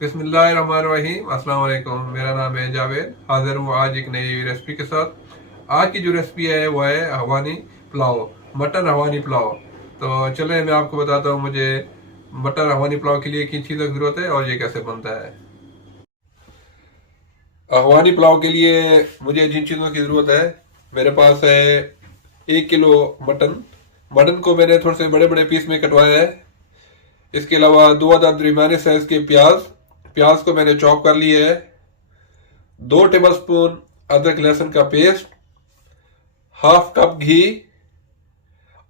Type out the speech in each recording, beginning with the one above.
बिस्मिल्लाहिर्रहमानिर्रहीम। अस्सलाम वालेकुम। मेरा नाम है जावेद। हाजिर हूँ आज एक नई रेसिपी के साथ। आज की जो रेसिपी है वो है हवानी पुलाव, मटन हवानी पुलाव। तो चलें मैं आपको बताता हूँ मुझे मटन हवानी पुलाव के लिए किन चीज़ों की ज़रूरत है और ये कैसे बनता है। हवानी पुलाव के लिए मुझे जिन चीज़ों की ज़रूरत है, मेरे पास है 1 किलो मटन। मटन को मैंने थोड़े से बड़े बड़े पीस में कटवाया है। इसके अलावा 2 अदद दरमियाने साइज के प्याज, प्याज को मैंने चॉप कर लिया है। 2 टेबलस्पून अदरक लहसुन का पेस्ट, हाफ कप घी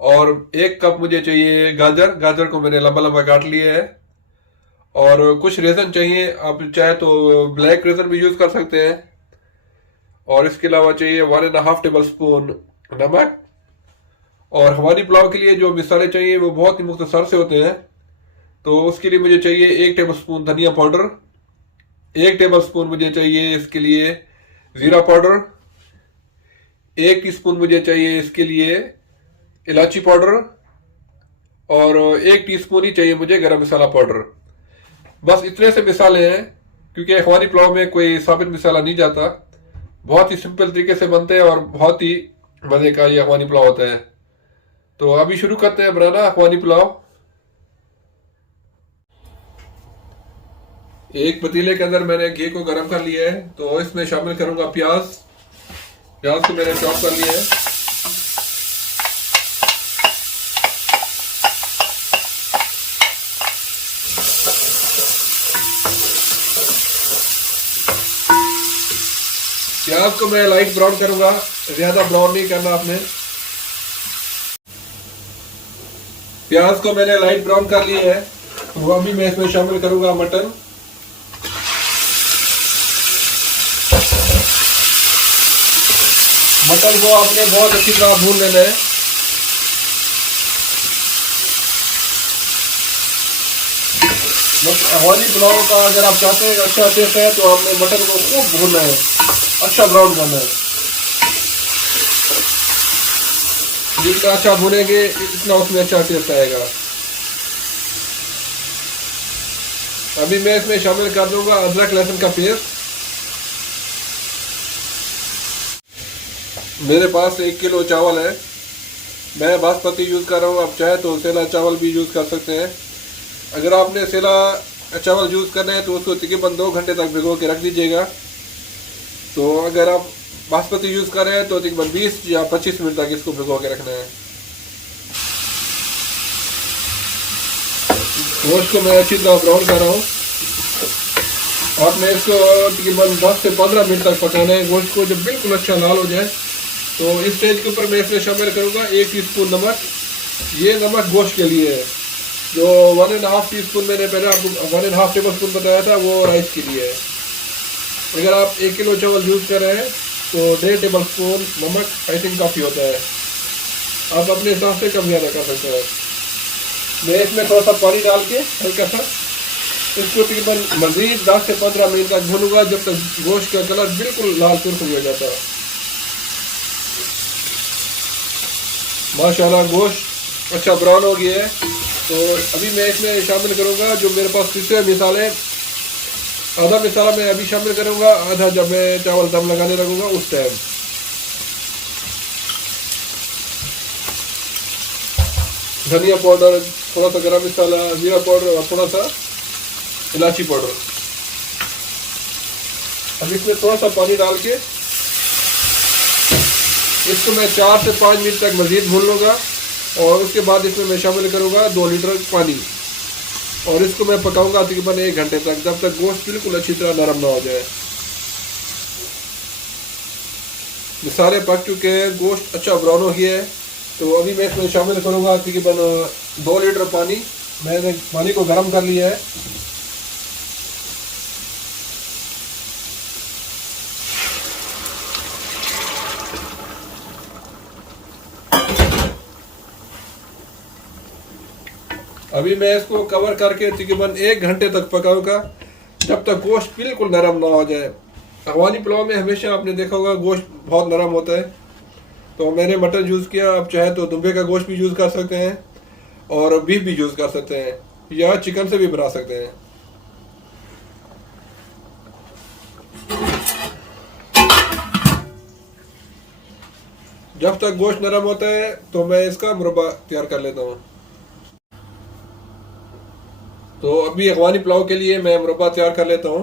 और 1 कप मुझे चाहिए गाजर। गाजर को मैंने लंबा लंबा काट लिया है। और कुछ रेज़न चाहिए, आप चाहे तो ब्लैक रेज़न भी यूज़ कर सकते हैं। और इसके अलावा चाहिए 1.5 टेबल स्पून नमक। और हमारी पुलाव के लिए जो मिसाले चाहिए वो बहुत ही मुख्तसर से होते हैं। तो उसके लिए मुझे चाहिए 1 टेबल स्पून धनिया पाउडर, 1 टेबल स्पून मुझे चाहिए इसके लिए ज़ीरा पाउडर, 1 टीस्पून मुझे चाहिए इसके लिए इलायची पाउडर और 1 टीस्पून ही चाहिए मुझे गरम मसाला पाउडर। बस इतने से मिसाले हैं, क्योंकि हमारी पुलाव में कोई साबित मिसाला नहीं जाता। बहुत ही सिंपल तरीके से बनते हैं और बहुत ही मज़े का ये हमारी पुलाव होता है। तो अभी शुरू करते हैं बनाना हमारी पुलाव। एक पतीले के अंदर मैंने घी को गर्म कर लिया है, तो इसमें शामिल करूंगा प्याज। प्याज को मैंने चॉप कर लिया है। प्याज को मैं लाइट ब्राउन करूंगा, ज्यादा ब्राउन नहीं करना आपने। प्याज को मैंने लाइट ब्राउन कर लिया है, तो अभी मैं इसमें शामिल करूंगा मटन। मटन को आपने बहुत अच्छी तरह भून लेना है। हमारी पुलाव का अगर आप चाहते हैं अच्छा टेस्ट है तो हमने मटन को खूब भूनना है, अच्छा ब्राउन करना है। जितना अच्छा भुनेंगे इतना उसमें अच्छा टेस्ट आएगा। अभी मैं इसमें शामिल कर दूंगा अदरक लहसुन का पेस्ट। मेरे पास 1 किलो चावल है, मैं बासमती यूज़ कर रहा हूँ। आप चाहे तो सेला चावल भी यूज़ कर सकते हैं। अगर आपने सेला चावल यूज़ करना है तो उसको तकरीबन 2 घंटे तक भिगो के रख दीजिएगा। तो अगर आप बासमती यूज़ कर रहे हैं तो तकरीबन 20 या 25 मिनट तक इसको भिगो के रखना है। गोश्त को मैं अच्छी तरह ब्राउन कर रहा हूँ। आपने इसको तकरीबन 10 से 15 मिनट तक पकाना है। गोश्त को जब बिल्कुल अच्छा लाल हो जाए तो इस स्टेज के ऊपर मैं इसमें शामिल करूँगा 1 टीस्पून नमक। ये नमक गोश्त के लिए है। जो 1.5 टीस्पून मैंने पहले आपको 1.5 टेबल स्पून बताया था वो राइस के लिए है। अगर आप 1 किलो चावल यूज़ कर रहे हैं तो 1.5 टेबल स्पून नमक आई थिंक काफ़ी होता है। आप अपने हिसाब से कम ज़्यादा कर सकते हैं। मैं इसमें थोड़ा सा पानी डाल के हल्का सा इसको तकरीबन मज़ीद 10 से 15 मिनट तक भूनूंगा, जब तक गोश्त का कलर बिल्कुल लाल सुर्ख हो जाता है। माशाल्लाह गोश्त अच्छा ब्राउन हो गया है। तो अभी मैं इसमें शामिल करूंगा जो मेरे पास पिछले मिसाले, आधा मिसाला मैं अभी शामिल करूंगा, आधा जब मैं चावल दम लगाने लगूंगा उस टाइम। धनिया पाउडर, थोड़ा सा गरम मसाला, जीरा पाउडर और थोड़ा सा इलायची पाउडर। अब इसमें थोड़ा सा पानी डाल के इसको मैं 4 से 5 मिनट तक मज़ीद भून लूँगा। और उसके बाद इसमें मैं शामिल करूँगा 2 लीटर पानी और इसको मैं पकाऊंगा तकरीबन 1 घंटे तक, जब तक गोश्त बिल्कुल अच्छी तरह नरम ना हो जाए। सारे पक चुके हैं, गोश्त अच्छा ब्राउन हो गया है। तो अभी मैं इसमें शामिल करूँगा तकरीबन 2 लीटर पानी। मैंने पानी को गर्म कर लिया है। अभी मैं इसको कवर करके तकरीबन 1 घंटे तक पकाऊंगा, जब तक गोश्त बिल्कुल नरम ना हो जाए। हवानी पुलाव में हमेशा आपने देखा होगा गोश्त बहुत नरम होता है। तो मैंने मटन यूज़ किया, आप चाहे तो दुम्बे का गोश्त भी यूज़ कर सकते हैं और बीफ भी यूज़ कर सकते हैं या चिकन से भी बना सकते हैं। जब तक गोश्त नरम होता है तो मैं इसका मुरब्बा तैयार कर लेता हूँ। तो अभी अफगानी पुलाव के लिए मैं मुरब्बा तैयार कर लेता हूँ।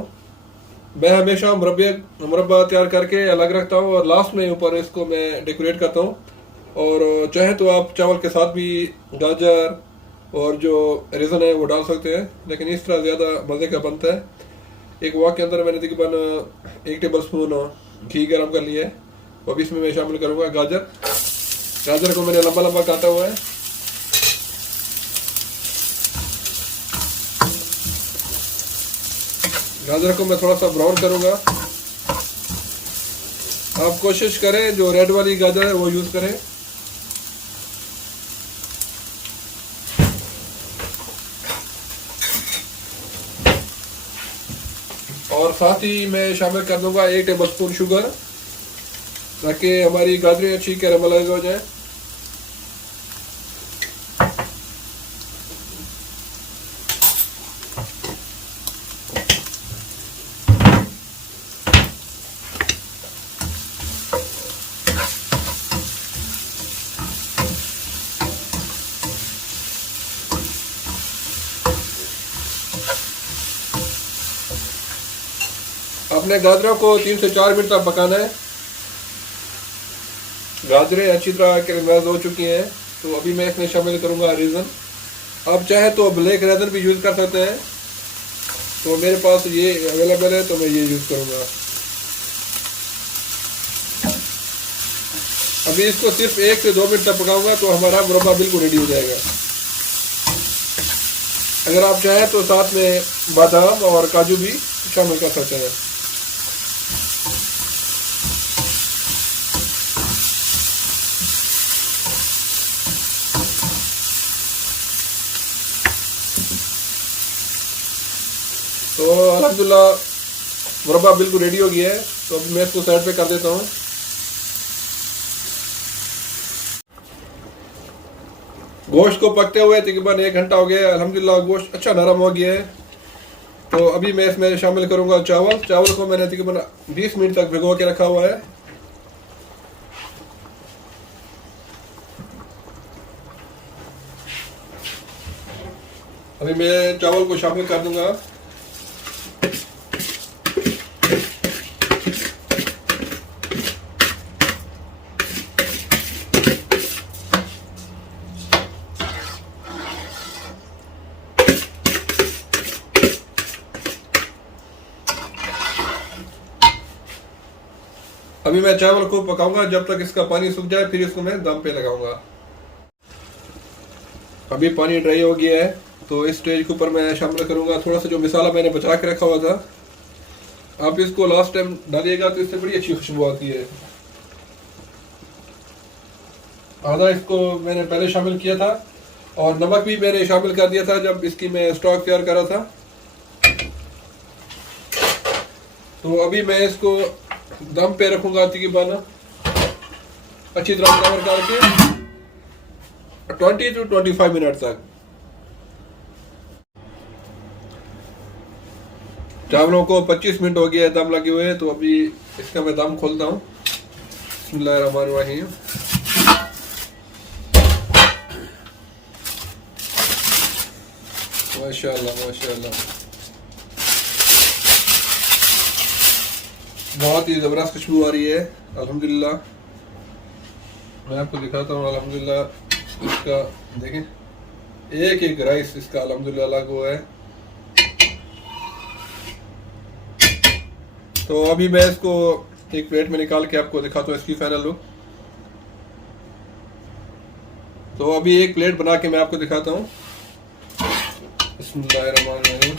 मैं हमेशा मुरब्बा तैयार करके अलग रखता हूँ और लास्ट में ऊपर इसको मैं डेकोरेट करता हूँ। और चाहे तो आप चावल के साथ भी गाजर और जो रेज़न है वो डाल सकते हैं, लेकिन इस तरह ज़्यादा मज़े का बनता है। एक वॉक के अंदर मैंने तकरीबन 1 टेबल स्पून घी गर्म कर लिया है। वो भी इसमें मैं शामिल करूँगा गाजर को मैंने लंबा लंबा काटा हुआ है। गाजर को मैं थोड़ा सा ब्राउन करूँगा। आप कोशिश करें जो रेड वाली गाजर है वो यूज़ करें। और साथ ही मैं शामिल कर दूंगा 1 टेबल स्पून शुगर, ताकि हमारी गाजरें अच्छी कैरेमलाइज हो जाए। अपने गाजरों को 3 से 4 मिनट तक पकाना है। गाजरें अच्छी तरह कैरेमलाइज हो चुकी हैं, तो अभी मैं इसमें शामिल करूंगा रेज़न। आप चाहे तो ब्लैक रेज़न भी यूज़ कर सकते हैं, तो मेरे पास ये अवेलेबल है तो मैं ये यूज़ करूंगा। अभी इसको सिर्फ 1 से 2 मिनट तक पकाऊंगा तो हमारा मुरब्बा बिल्कुल रेडी हो जाएगा। अगर आप चाहें तो साथ में बादाम और काजू भी शामिल कर सकते हैं। तो अल्हम्दुलिल्लाह मुरब्बा बिल्कुल रेडी हो गया है, तो अभी मैं इसको साइड पे कर देता हूँ। गोश्त को पकते हुए तकरीबन 1 घंटा हो गया है। अल्हम्दुलिल्लाह गोश्त अच्छा नरम हो गया है। तो अभी मैं इसमें शामिल करूँगा चावल को मैंने तकरीबन 20 मिनट तक भिगो के रखा हुआ है। अभी मैं चावल को शामिल कर दूंगा। अभी मैं चावल को पकाऊंगा जब तक इसका पानी सूख जाए, फिर इसको मैं दम पे लगाऊंगा। अभी पानी ड्राई हो गया है, तो इस स्टेज के ऊपर मैं शामिल करूंगा थोड़ा सा जो मसाला मैंने बचा के रखा हुआ था। आप इसको लास्ट टाइम डालिएगा तो इससे बड़ी अच्छी खुशबू आती है। आधा इसको मैंने पहले शामिल किया था और नमक भी मैंने शामिल कर दिया था जब इसकी मैं स्टॉक तैयार कर रहा था। तो अभी मैं इसको दम पे रखूंगा तकरीबन अच्छी तरह कवर करके 20 to 25 मिनट तक। चावलों को 25 मिनट हो गया है दम लगे हुए, तो अभी इसका मैं दम खोलता हूँ। बिस्मिल्लाहिर्रहमानिर्रहीम। माशाअल्लाह माशाअल्लाह, बहुत ही ज़बरदस्त खुशबू आ रही है। अल्हम्दुलिल्लाह मैं आपको दिखाता हूँ। अल्हम्दुलिल्लाह इसका देखें एक एक राइस इसका अल्हम्दुलिल्लाह अलग हुआ है। तो अभी मैं इसको एक प्लेट में निकाल के आपको दिखाता हूँ इसकी फाइनल लुक। तो अभी एक प्लेट बना के मैं आपको दिखाता हूँ। बिस्मिल्लाहिर्रहमानिर्रहीम।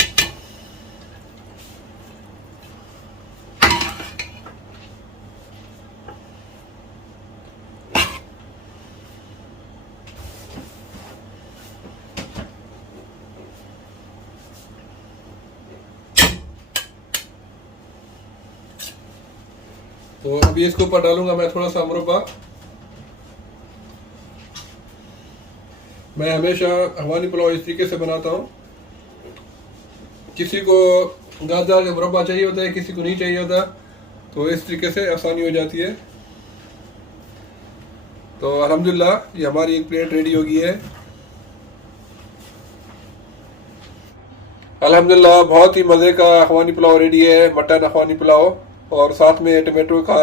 तो अभी इसके ऊपर डालूंगा मैं थोड़ा सा मुरब्बा। मैं हमेशा अफगानी पुलाव इस तरीके से बनाता हूँ। किसी को गाजर का मुरब्बा चाहिए होता है, किसी को नहीं चाहिए होता, तो इस तरीके से आसानी हो जाती है। तो अल्हम्दुलिल्लाह ये हमारी एक प्लेट रेडी हो गई है। अल्हम्दुलिल्लाह बहुत ही मज़े का अखवानी पुलाव रेडी है, मटन अखवानी पुलाव, और साथ में टमाटो का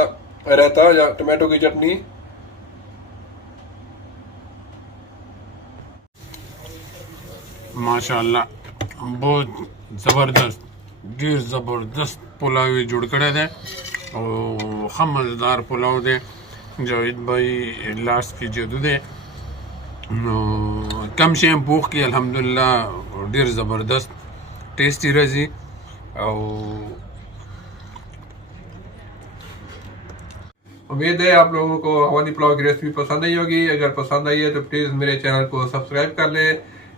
रहता या टमाटो की चटनी। माशाल्लाह बहुत ज़बरदस्त, ढेर ज़बरदस्त पुलाव जुड़ करे थे और हम मज़ेदार पुलाव दे जावेद भाई लास्ट की जदू दे कम शे भूख की अल्हम्दुलिल्लाह ढेर ज़बरदस्त टेस्टी रही। और उम्मीद है आप लोगों को अखवानी पुलाव की रेसिपी पसंद आई होगी। अगर पसंद आई है तो प्लीज़ मेरे चैनल को सब्सक्राइब कर लें,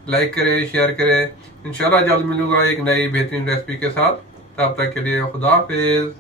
लाइक करें, शेयर करें। इंशाल्लाह जल्द मिलूंगा एक नई बेहतरीन रेसिपी के साथ। तब तक के लिए खुदा हाफिज़।